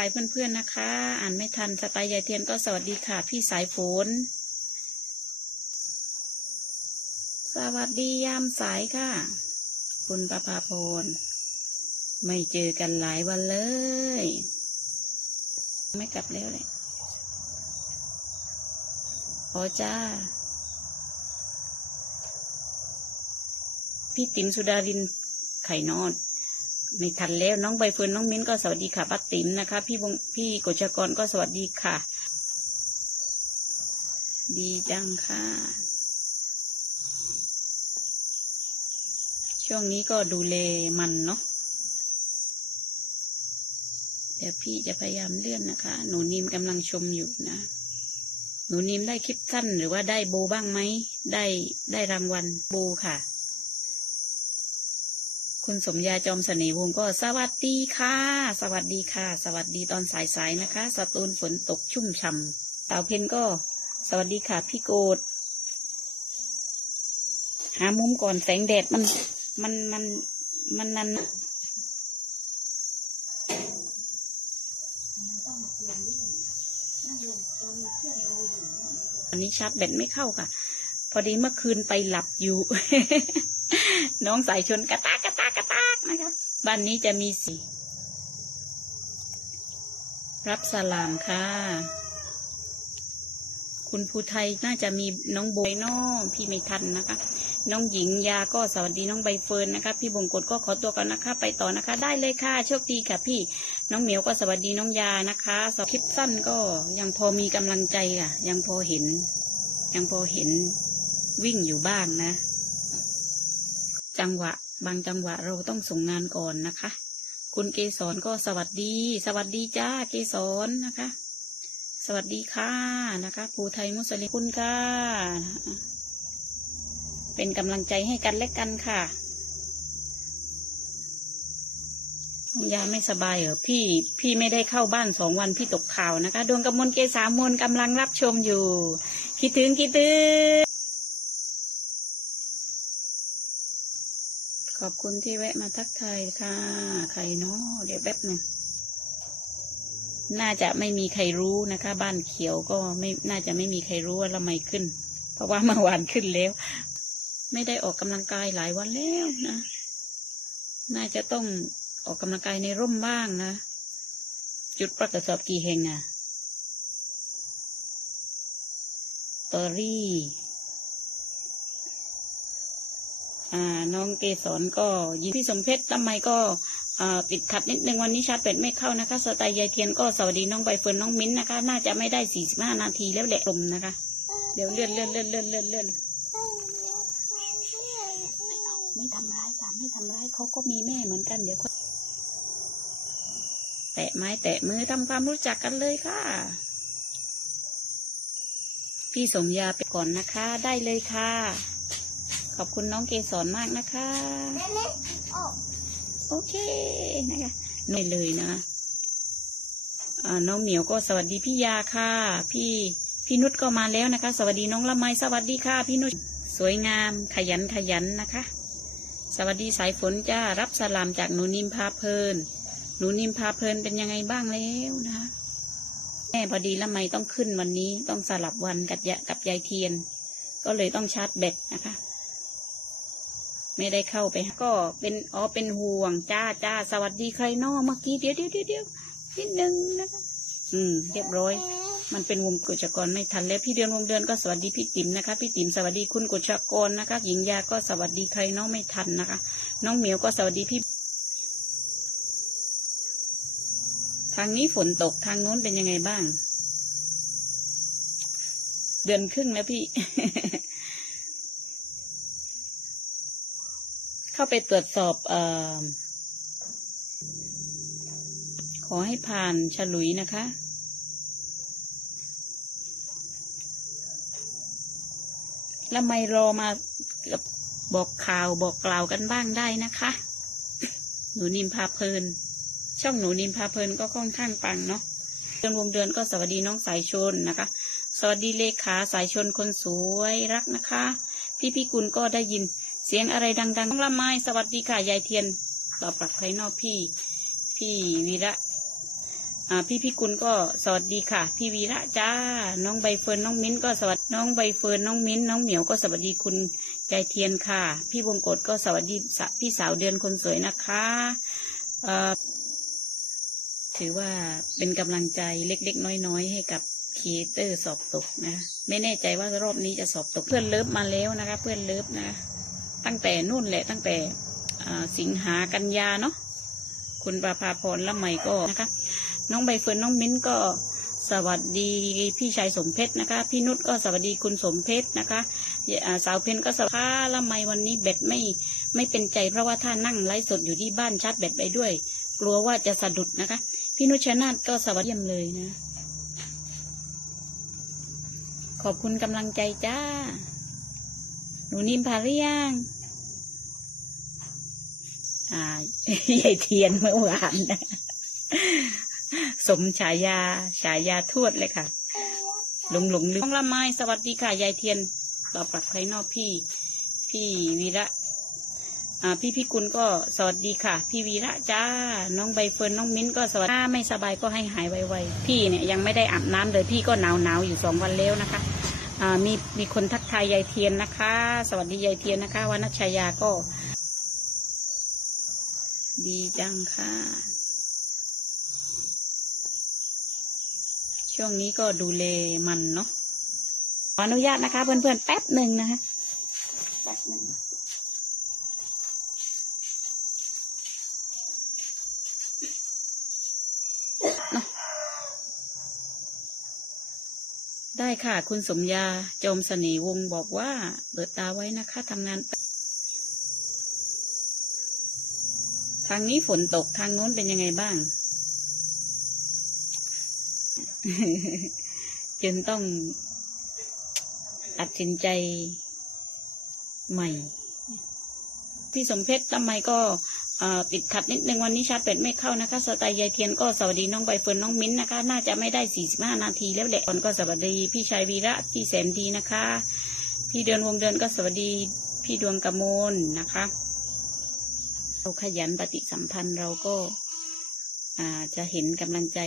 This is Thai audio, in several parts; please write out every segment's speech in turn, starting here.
สายเพื่อนๆนะคะ อ่านไม่ทันสไตล์ยายเทียนก็สวัสดีค่ะ พี่สายฝน สวัสดียามสายค่ะ คุณประภาพรไม่เจอกันหลายวันเลย ไม่กลับแล้วเลยโอจ้า พี่ติ๋มสุดารินไข่นอน ไม่ทันแล้วน้องใบเฟิร์นน้องมิ้นก็สวัสดีค่ะป้าติ๋มนะคะ พี่บงพี่กฤษกรก็สวัสดีค่ะ ดีจังค่ะ ช่วงนี้ก็ดูแลมันเนาะเดี๋ยวพี่จะพยายามเลื่อนนะคะ หนูนิมกำลังชมอยู่นะ หนูนิมได้คลิปสั้นหรือว่าได้โบบ้างไหมได้ได้รางวัลโบค่ะ คุณสมยาจอมเสน่ห์วงก็สวัสดีค่ะ สวัสดีค่ะ สวัสดีตอนสายๆนะคะสตูลฝนตกชุ่มฉ่ำสาวเพนก็ สวัสดีค่ะ พี่โกดหามุมก่อนแสงแดดมันมันมันมันนันอันนี้ชาร์จแบตไม่เข้าค่ะ พอดีเมื่อคืนไปหลับอยู่ น้องสายชนกระตากกระตากกระตากนะคะบ้านนี้จะมีสี รับสลามค่ะ คุณภูไทยน่าจะมีน้องโบยน้องพี่ไม่ทันนะคะ น้องหญิงยาก็สวัสดีน้องใบเฟิร์นนะคะ พี่บงกฎก็ขอตัวก่อนนะคะ ไปต่อนะคะ ได้เลยค่ะโชคดีค่ะ พี่น้องเหมียวก็สวัสดีน้องยานะคะสคลิปสั้นก็ยังพอมีกำลังใจค่ะ ยังพอเห็น ยังพอเห็นวิ่งอยู่บ้างนะ จังหวะ บางจังหวะเราต้องส่งงานก่อนนะคะ คุณเกสรก็สวัสดี สวัสดีจ้าเกสรนะคะ สวัสดีค่ะนะคะภูไทยมุสลิมคุณค่ะเป็นกำลังใจให้กันและกันค่ะยาไม่สบายเหรอพี่พี่ไม่ได้เข้าบ้านสองวันพี่ตกข่าวนะคะ ดวงกำมลเกษามนกำลังรับชมอยู่ คิดถึงคิดถึง ขอบคุณที่แวะมาทักทายค่ะ ใครเนาะเดี๋ยวแป๊บหนึ่งน่าจะไม่มีใครรู้นะคะ บ้านเขียวก็ไม่น่าจะไม่มีใครรู้ว่าละไมขึ้น เพราะว่าเมื่อวานขึ้นแล้ว ไม่ได้ออกกำลังกายหลายวันแล้วนะ น่าจะต้องออกกำลังกายในร่มบ้างนะ จุดประกสอบกี่แห่งอะตอรี่ อ่า น้องเกสรก็ยินพี่สมเพชรทำไมก็ติดขัดนิดนึงวันนี้ชาร์จเป็ดไม่เข้านะคะ สไตล์ยายเทียนก็สวัสดีน้องใบเฟิร์นน้องมิ้นท์นะคะ น่าจะไม่ได้สี่สิบห้านาทีแล้วแหละลมนะคะ เดี๋ยวเลื่อนเลื่อนเลื่อนเลื่อนเลื่อนเลื่อนไม่ทำร้ายค่ะไม่ทำร้ายเขาก็มีแม่เหมือนกัน เดี๋ยวแตะไม้แตะมือทำความรู้จักกันเลยค่ะ พี่สมยาไปก่อนนะคะ ได้เลยค่ะ ขอบคุณน้องเกสรมากนะคะ โอเคนะคะหน่อยเลยนะน้องเหมียวก็สวัสดีพี่ยาค่ะ พี่พี่นุชก็มาแล้วนะคะ สวัสดีน้องละไมสวัสดีค่ะ พี่นุชสวยงามขยันขยันนะคะ สวัสดีสายฝนจ้ารับสลามจากหนูนิมพาเพลิน หนูนิมพาเพลินเป็นยังไงบ้างแล้วนะแม่พอดีละไมต้องขึ้นวันนี้ต้องสลับวันกับยกับยายเทียน ก็เลยต้องชาร์จแบตนะคะ ไม่ได้เข้าไป ก็เป็นอ๋อเป็นห่วงจ้าจ้าสวัสดีใครนอเมื่อกี้เดี๋ยวเดี๋ยวเดี๋ยวเดียวนิดนึงนะคะอืม เรียบร้อย มันเป็นวงกุจกรไม่ทันแล้วพี่เดือนวงเดือนก็สวัสดีพี่ติ๋มนะคะ พี่ติ๋มสวัสดีคุณกุจกรนะคะ หญิงยาก็สวัสดีใครน้องไม่ทันนะคะ น้องเหมียวก็สวัสดีพี่ทางนี้ฝนตกทางโน้นเป็นยังไงบ้าง เดือนครึ่งแล้วพี่ เข้าไปตรวจสอบอขอให้ผ่านฉลุยนะคะ แล้วไม่รอมาบอกข่าวบอกกล่าวกันบ้างได้นะคะ หนูนิมพาเพลิน ช่องหนูนิมพาเพลินก็ค่อนข้างปังเนาะเดือนวงเดือนก็สวัสดีน้องสายชนนะคะ สวัสดีเลขาสายชนคนสวยรักนะคะ พี่พี่กุลก็ได้ยิน เสียงอะไรดังๆน้องละไม้สวัสดีค่ะยายเทียนตอบกลับใครนอกพี่ พี่วีระอ่าพี่พี่กุลก็สวัสดีค่ะ พี่วีระจ้า น้องใบเฟิร์นน้องมิ้นก็สวัสดีน้องใบเฟิร์นน้องมิ้นน้องเหมียวก็สวัสดีคุณยายเทียนค่ะ พี่วงกฎก็สวัสดีพี่สาวเดือนคนสวยนะคะเอ่อถือว่าเป็นกำลังใจเล็กๆ น้อยๆ ให้กับครีเอเตอร์สอบตกนะ ไม่แน่ใจว่ารอบนี้จะสอบตกเพื่อนเลิฟมาแล้วนะคะ เพื่อนเลิฟนะ ตั้งแต่นู่นแหละตั้งแต่สิงหากันยาเนาะคุณประภาพรละไมก็นะคะ น้องใบเฟิร์นน้องมิ้นก็สวัสดีพี่ชายสมเพชรนะคะ พี่นุชก็สวัสดีคุณสมเพชรนะคะสาวเพนก็สวัสดีค่ะละไมวันนี้แบตไม่ไม่เป็นใจเพราะว่าถ้านั่งไลฟ์สดอยู่ที่บ้านชาร์จแบตไปด้วย กลัวว่าจะสะดุดนะคะ พี่นุชชนาธก็สวัสดีเยี่ยมเลยนะ ขอบคุณกำลังใจจ้า หนูนิ่มพาหรือยังอ่ายายเทียนเมื่อวานนะสมฉายาฉายาทวดเลยค่ะ หลงหลงลืมน้องละไม้สวัสดีค่ะยายเทียนตอบปรับภายนอกพี่ พี่วีระ อ่า พี่พี่กุลก็สวัสดีค่ะ พี่วีระจ้า น้องใบเฟิร์นน้องมิ้นก็สวัสดีถ้าไม่สบายก็ให้หายไวๆพี่เนี่ยยังไม่ได้อาบน้ำเลยพี่ก็หนาวหนาวอยู่สองวันแล้วนะคะ มีมีคนทักทายยายเทียนนะคะ สวัสดียายเทียนนะคะวนัชชายาก็ ดีจังค่ะ ช่วงนี้ก็ดูแลมันเนาะขออนุญาตนะคะ เพื่อนๆแป๊บหนึ่งนะคะแป๊บหนึ่งเนาะ ได้ค่ะ คุณสมยาโจมเสน่วงบอกว่าเปิดตาไว้นะคะทำงาน ทางนี้ฝนตกทางโน้นเป็นยังไงบ้าง จนต้องตัดสินใจใหม่ พี่สมเพชรทำไมก็ ติดขัดนิดนึงวันนี้ชาร์จเป็ดไม่เข้านะคะ สไตล์ยายเทียนก็สวัสดีน้องใบเฟิร์นน้องมิ้นนะคะ น่าจะไม่ได้สี่สิบห้านาทีแล้วแหละก่อนก็สวัสดีพี่ชายวีระที่แสนดีนะคะ พี่เดือนวงเดือนก็สวัสดีพี่ดวงกระมลนะคะ เราขยันปฏิสัมพันธ์เราก็าจะเห็นกำลังใจ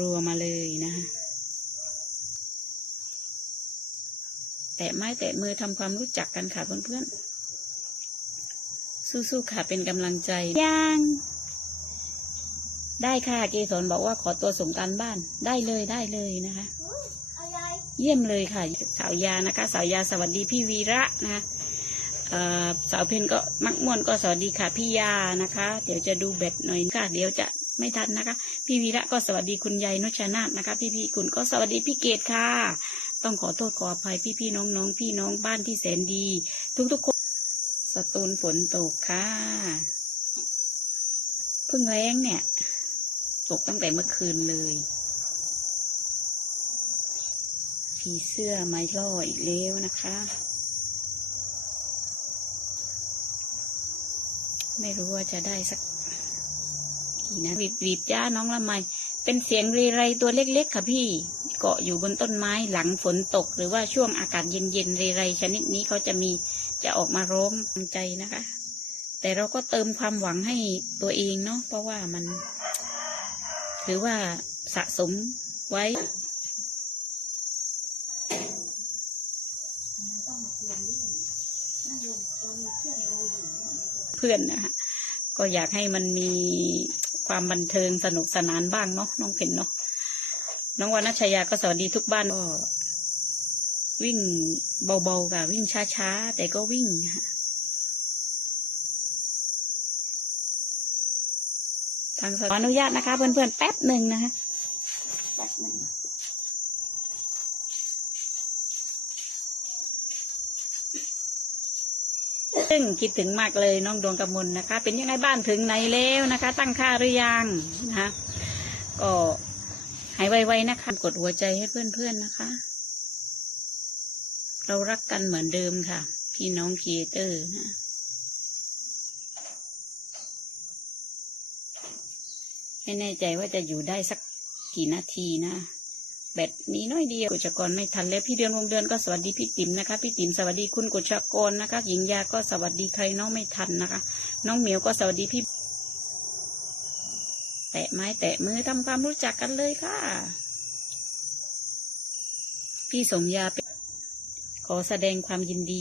รัวๆมาเลยนะคะแตะไม้แตะมือทำความรู้จักกันค่ะเพื่อนๆ สู้ๆค่ะเป็นกำลังใจยังได้ค่ะเกสรบอกว่าขอตัวส่งการบ้านได้เลยได้เลยนะคะ เยี่ยมเลยค่ะ สาวยานะคะ สาวยาสวัสดีพี่วีระนะคะเอ่อสาวเพนก็มักม่วนก็สวัสดีค่ะพี่ยานะคะ เดี๋ยวจะดูแบตหน่อยค่ะ เดี๋ยวจะไม่ทันนะคะ พี่วีระก็สวัสดีคุณยายนุชนาธนะคะ พี่พี่คุณก็สวัสดีพี่เกดค่ะ ต้องขอโทษขออภัยพี่พี่น้องน้องพี่น้องบ้านที่แสนดี ทุกทุกๆคน สตูลฝนตกค่ะเพิ่งแรงเนี่ย ตกตั้งแต่เมื่อคืนเลยผีเสื้อไม้ล่ออีกแล้วนะคะ ไม่รู้ว่าจะได้สักกี่นะวีดวีดจ้าน้องละไมเป็นเสียงเรไรตัวเล็กๆค่ะพี่ เกาะอยู่บนต้นไม้หลังฝนตก หรือว่าช่วงอากาศเย็นๆเรไรชนิดนี้เขาจะมี จะออกมาร้องใจนะคะ แต่เราก็เติมความหวังให้ตัวเองเนาะเพราะว่ามันถือว่าสะสมไว้เพื่อนนะคะก็อยากให้มันมีความบันเทิงสนุกสนานบ้างเนาะน้องเพนเนาะน้องวานัชยาก็สวัสดีทุกบ้านก็ วิ่งเบาๆค่ะวิ่งช้าๆ แต่ก็วิ่งค่ะทางสขออนุญาตนะคะ เพื่อนๆ แป๊บหนึ่งนะคะแป๊บหนึ่งซึ่งคิดถึงมากเลยน้องดวงกำมลนะคะ เป็นยังไงบ้านถึงไหนแล้วนะคะ ตั้งค่าหรือยังนะคะก็หายไวๆนะคะ กดหัวใจให้เพื่อนๆนะคะ เรารักกันเหมือนเดิมค่ะ พี่น้องครีเอเตอร์นะไม่แน่ใจว่าจะอยู่ได้สักกี่นาทีนะแบตมีน้อยเดียวกุจกรไม่ทันแล้วพี่เดือนวงเดือนก็สวัสดีพี่ติ๋มนะคะ พี่ติ๋มสวัสดีคุณกุจกรนะคะ หญิงยาก็สวัสดีใครน้องไม่ทันนะคะ น้องเหมียวก็สวัสดีพี่แตะไม้แตะมือทำความรู้จักกันเลยค่ะ พี่สมยาเป ขอแสดงความยินดี